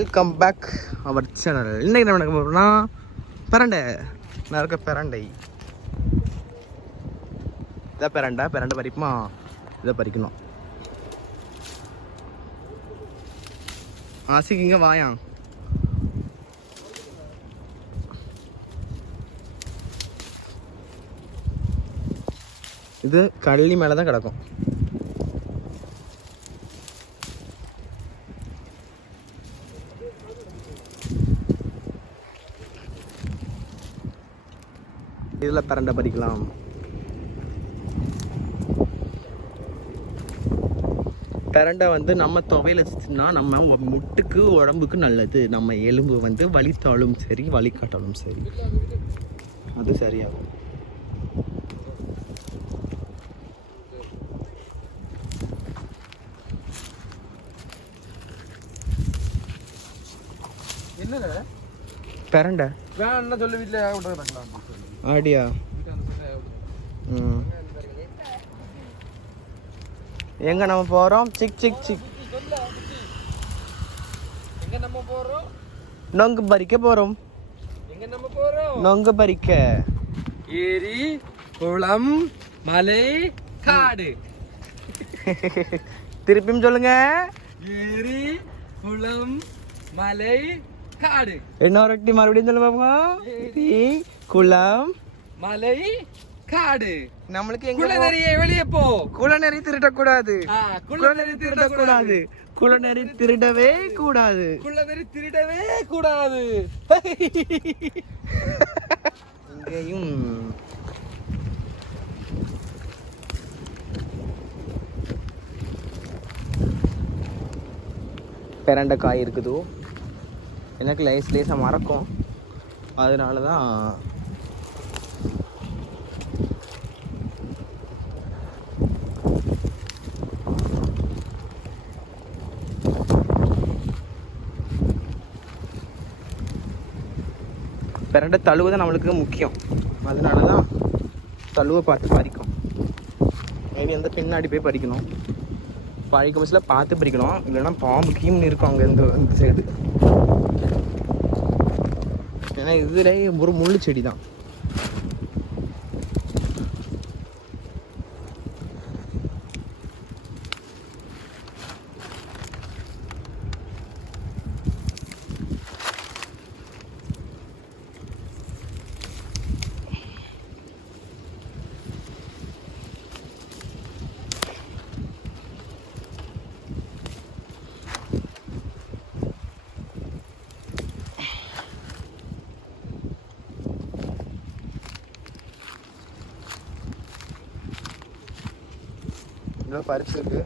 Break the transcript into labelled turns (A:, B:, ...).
A: Welcome back our channel இன்னைக்கு நம்ம நடக்க போகிறோம்னா பெரண்டை. நான் இருக்க பெரண்டை. இதான் பிரண்டை பிரண்டை பறிப்புமா? இதை பறிக்கணும். ஆசிக்கு வாயா. இது கள்ளி மேலே தான் கிடக்கும். இதில் பிரண்டை பறிக்கலாம் பிரண்டை வந்து நம்ம துவையில நம்ம முட்டுக்கு உடம்புக்கு நல்லது. நம்ம எலும்பு வந்து வலித்தாலும் சரி வலிக்காட்டாலும் சரி. அது சரியாகும்.
B: என்னங்க
A: பிரண்டை.
B: வேணா சொல்லி வீட்டில் விட்டுறாங்களா
A: ஆடியா? ம். எங்க நம்ம போறோம்? சிக் சிக் சிக்.
B: எங்க நம்ம போறோம்?
A: நொங்கு பறிக்க போறோம்.
B: எங்க நம்ம போறோம்?
A: நொங்கு பறிக்க.
B: ஏரி குளம் மலை காடு.
A: திருப்பியும் சொல்லுங்க.
B: ஏரி குளம் மலை காடு.
A: இன்னொரு வாட்டி மறுபடியும் சொல்ல பாப்போங்க ஏரி, குளம்.
B: மலை காடு.
A: நம்மளுக்கு எங்க
B: குளநெறியை வெளியே போ.
A: குளநெறி திருடக்கூடாது. குளநெறி திருடக்கூடாது. குளநெறி திருடவே கூடாது.
B: குளநெறி திருடவே கூடாது.
A: இங்கேயும். பிரண்டை காய் இருக்குது? எனக்கு லைஸ் லேசாக மறக்கும். அதனால தான் பிரண்டை தழுவு தான் நம்மளுக்கு முக்கியம். அதனால தான் தழுவை பார்த்து பறிக்கும் மேபி வந்து பின்னாடி போய் பறிக்கணும். பழைய பட்சத்தில் பார்த்து பிரிக்கணும் இல்லைன்னா பாம்பு கீம்னு இருக்கும் அங்கே இந்த இந்த சைடு ஏன்னா இதுல ஒரு முள்ளு செடி தான் இவ்வளோ பறிச்சிருக்கு